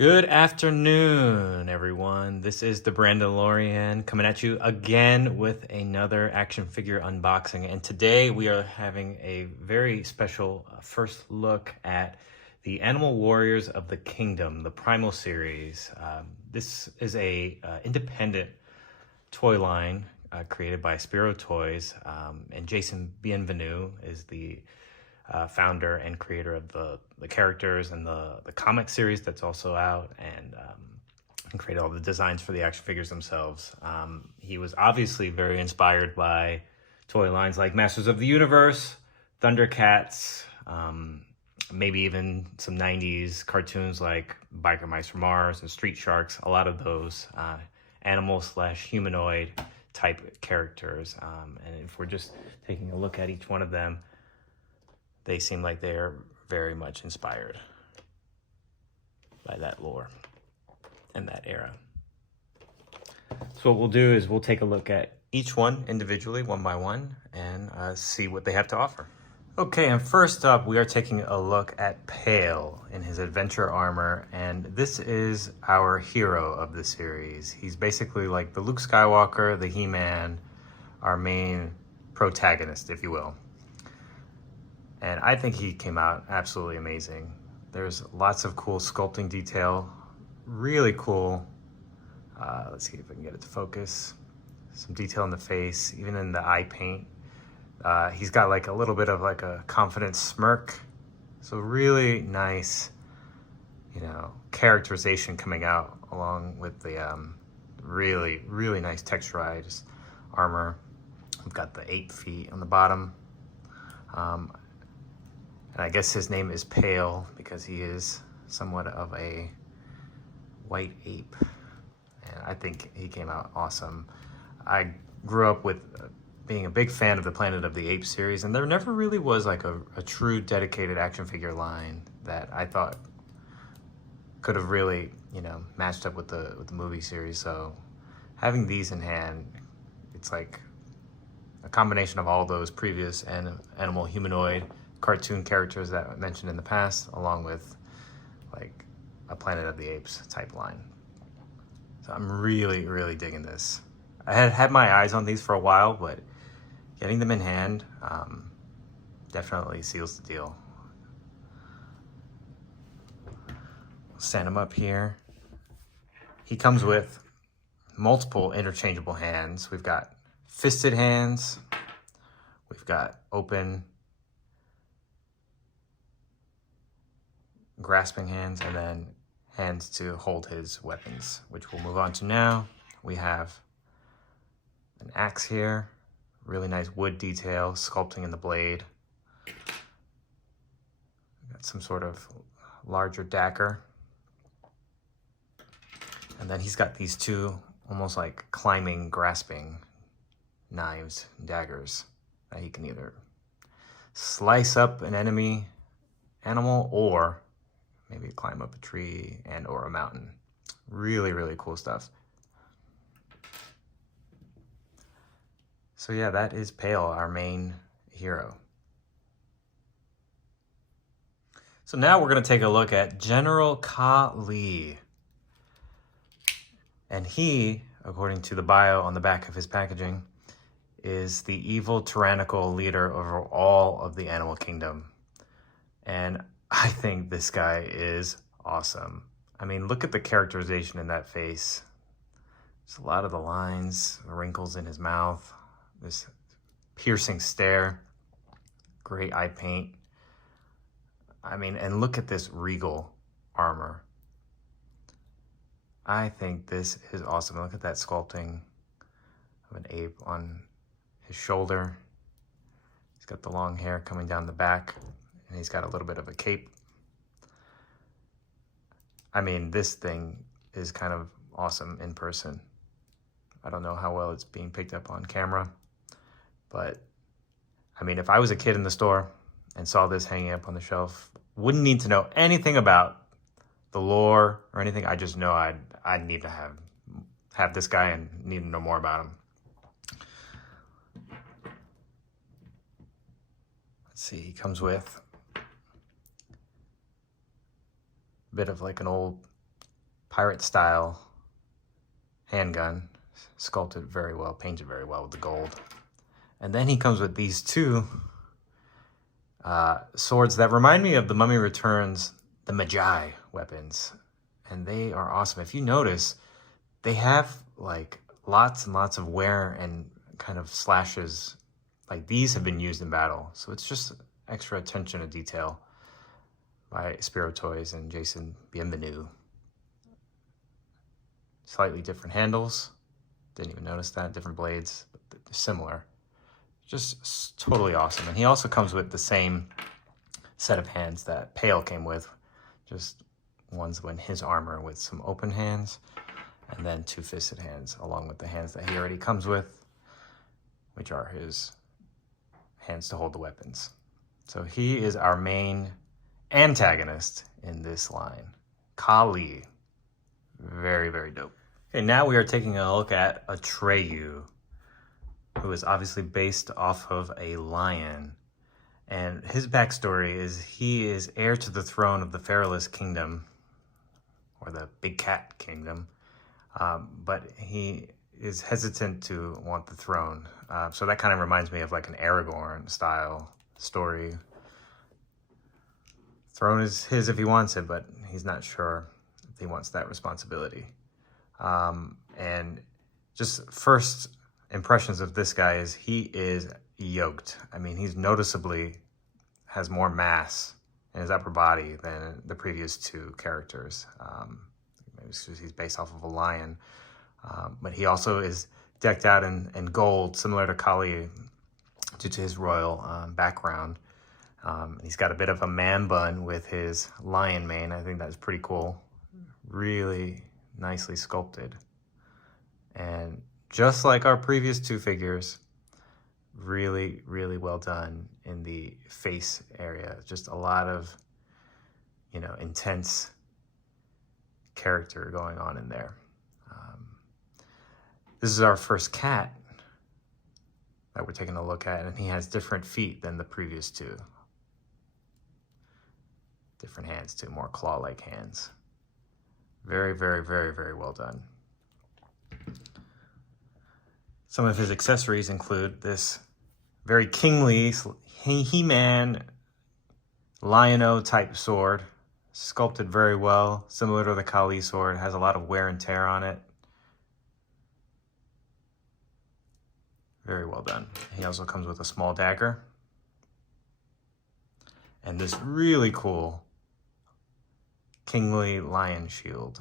Good afternoon, everyone. This is the Brandalorian coming at you again with another action figure unboxing. And today we are having a very special first look at the Animal Warriors of the Kingdom, the Primal series. This is a independent toy line created by Spero Toys, and Jason Bienvenu is the founder and creator of the characters and the comic series that's also out, and created all the designs for the action figures themselves. He was obviously very inspired by toy lines like Masters of the Universe, Thundercats, maybe even some 90s cartoons like Biker Mice from Mars and Street Sharks, a lot of those animal/humanoid type characters. And if we're just taking a look at each one of them, they seem like they're very much inspired by that lore and that era. So what we'll do is we'll take a look at each one individually, one by one, and see what they have to offer. Okay, and first up, we are taking a look at Pale in his adventure armor, and this is our hero of the series. He's basically like the Luke Skywalker, the He-Man, our main protagonist, if you will. And I think he came out absolutely amazing. There's lots of cool sculpting detail, really cool. Let's see if I can get it to focus. Some detail in the face, even in the eye paint. He's got like a little bit of like a confident smirk. So really nice, characterization coming out along with the really, really nice texturized armor. We've got the 8 feet on the bottom. And I guess his name is Pale because he is somewhat of a white ape. And I think he came out awesome. I grew up with being a big fan of the Planet of the Apes series, and there never really was like a true dedicated action figure line that I thought could have really, matched up with the movie series. So having these in hand, it's like a combination of all those previous animal humanoid cartoon characters that I mentioned in the past, along with like a Planet of the Apes type line. So I'm really, really digging this. I had my eyes on these for a while, but getting them in hand definitely seals the deal. Stand him up here. He comes with multiple interchangeable hands. We've got fisted hands. We've got open grasping hands, and then hands to hold his weapons, which we'll move on to now. We have an axe here, really nice wood detail, sculpting in the blade. Got some sort of larger dagger. And then he's got these two almost like climbing, grasping knives, daggers, that he can either slice up an enemy animal or maybe climb up a tree and or a mountain. Really, really cool stuff. So yeah, that is Pale, our main hero. So now we're gonna take a look at General Kali. And he, according to the bio on the back of his packaging, is the evil tyrannical leader over all of the animal kingdom. And I think this guy is awesome. I mean, look at the characterization in that face. There's a lot of the lines, the wrinkles in his mouth, this piercing stare, great eye paint. I mean, and look at this regal armor. I think this is awesome. Look at that sculpting of an ape on his shoulder. He's got the long hair coming down the back, and he's got a little bit of a cape. I mean, this thing is kind of awesome in person. I don't know how well it's being picked up on camera, but I mean, if I was a kid in the store and saw this hanging up on the shelf, wouldn't need to know anything about the lore or anything. I just know I'd need to have this guy and need to know more about him. Let's see, he comes with a bit of like an old pirate style handgun, sculpted very well, painted very well with the gold. And then he comes with these two swords that remind me of the Mummy Returns, the Magi weapons. And they are awesome. If you notice, they have like lots and lots of wear and kind of slashes. Like these have been used in battle. So it's just extra attention to detail by Spero Toys and Jason Bienvenu. Slightly different handles. Didn't even notice that. Different blades, but they're similar. Just totally awesome. And he also comes with the same set of hands that Pale came with. Just ones in his armor with some open hands, and then two-fisted hands, along with the hands that he already comes with, which are his hands to hold the weapons. So he is our main antagonist in this line, Kali. Very, very dope. Okay, now we are taking a look at Atreiu, who is obviously based off of a lion. And his backstory is he is heir to the throne of the Pharaohless Kingdom, or the Big Cat Kingdom, but he is hesitant to want the throne. So that kind of reminds me of like an Aragorn style story. Throne is his if he wants it, but he's not sure if he wants that responsibility. And just first impressions of this guy is he is yoked. I mean, he's noticeably has more mass in his upper body than the previous two characters. Maybe it's because he's based off of a lion. But he also is decked out in gold, similar to Kali, due to his royal background. He's got a bit of a man bun with his lion mane. I think that's pretty cool. Really nicely sculpted. And just like our previous two figures, really, really well done in the face area. Just a lot of, intense character going on in there. This is our first cat that we're taking a look at, and he has different feet than the previous two. Different hands too, more claw-like hands. Very, very, very, very well done. Some of his accessories include this very kingly He-Man Lion-O type sword, sculpted very well, similar to the Kali sword, has a lot of wear and tear on it. Very well done. He also comes with a small dagger and this really cool kingly lion shield.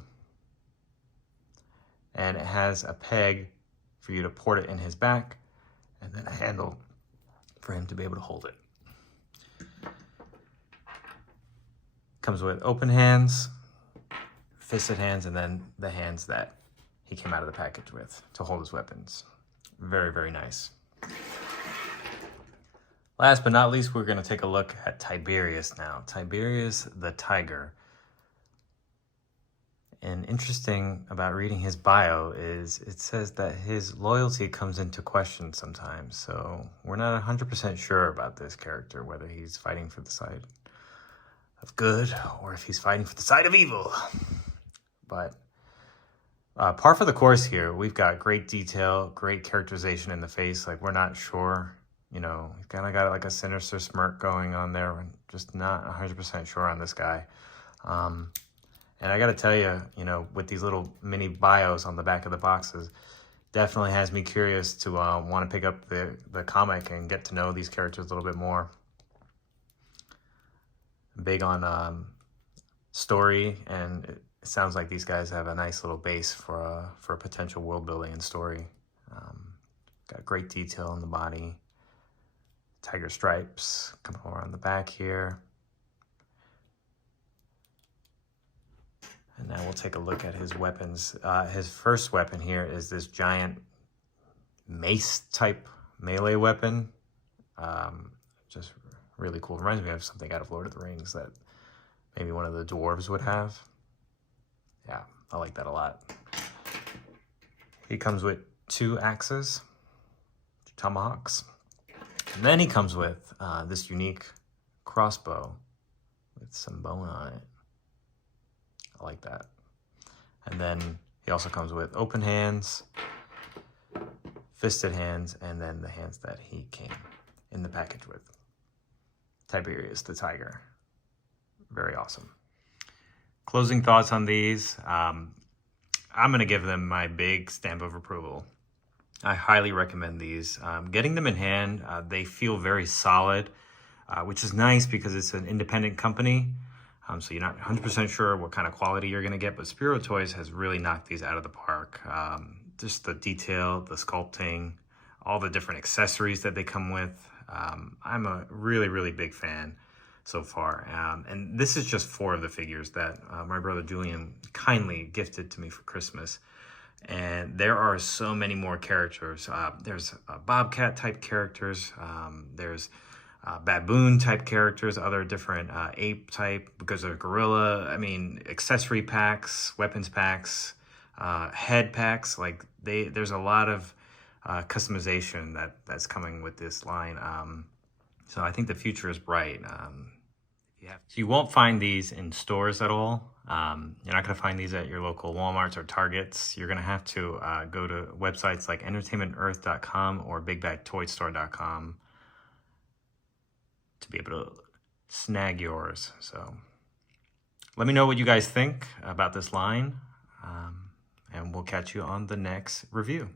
And it has a peg for you to port it in his back, and then a handle for him to be able to hold it. Comes with open hands, fisted hands, and then the hands that he came out of the package with to hold his weapons. Very, very nice. Last but not least, we're going to take a look at Tiberius now. Tiberius the Tiger. And interesting about reading his bio is it says that his loyalty comes into question sometimes. So we're not 100% sure about this character, whether he's fighting for the side of good or if he's fighting for the side of evil. But par for the course here. We've got great detail, great characterization in the face. Like, we're not sure, he's kind of got like a sinister smirk going on there. We're just not 100% sure on this guy. And I got to tell you, with these little mini bios on the back of the boxes, definitely has me curious to want to pick up the comic and get to know these characters a little bit more. Big on story, and it sounds like these guys have a nice little base for a potential world building and story. Got great detail in the body. Tiger stripes coming around the back here. And now we'll take a look at his weapons. His first weapon here is this giant mace-type melee weapon. Just really cool. Reminds me of something out of Lord of the Rings that maybe one of the dwarves would have. Yeah, I like that a lot. He comes with 2 axes, 2 tomahawks. And then he comes with this unique crossbow with some bone on it. I like that. And then he also comes with open hands, fisted hands, and then the hands that he came in the package with. Tiberius the tiger. Very awesome. Closing thoughts on these. I'm going to give them my big stamp of approval. I highly recommend these. Getting them in hand, they feel very solid, which is nice because it's an independent company. So you're not 100% sure what kind of quality you're going to get, but Spero Toys has really knocked these out of the park. Just the detail, the sculpting, all the different accessories that they come with. I'm a really, really big fan so far. And this is just 4 of the figures that my brother Julian kindly gifted to me for Christmas. And there are so many more characters. There's Bobcat type characters. There's baboon type characters, other different ape type, because of gorilla. I mean, accessory packs, weapons packs, head packs. Like there's a lot of customization that's coming with this line. So I think the future is bright. So you won't find these in stores at all. You're not going to find these at your local Walmarts or Targets. You're going to have to go to websites like entertainmentearth.com or bigbagtoystore.com to be able to snag yours. So let me know what you guys think about this line, and we'll catch you on the next review.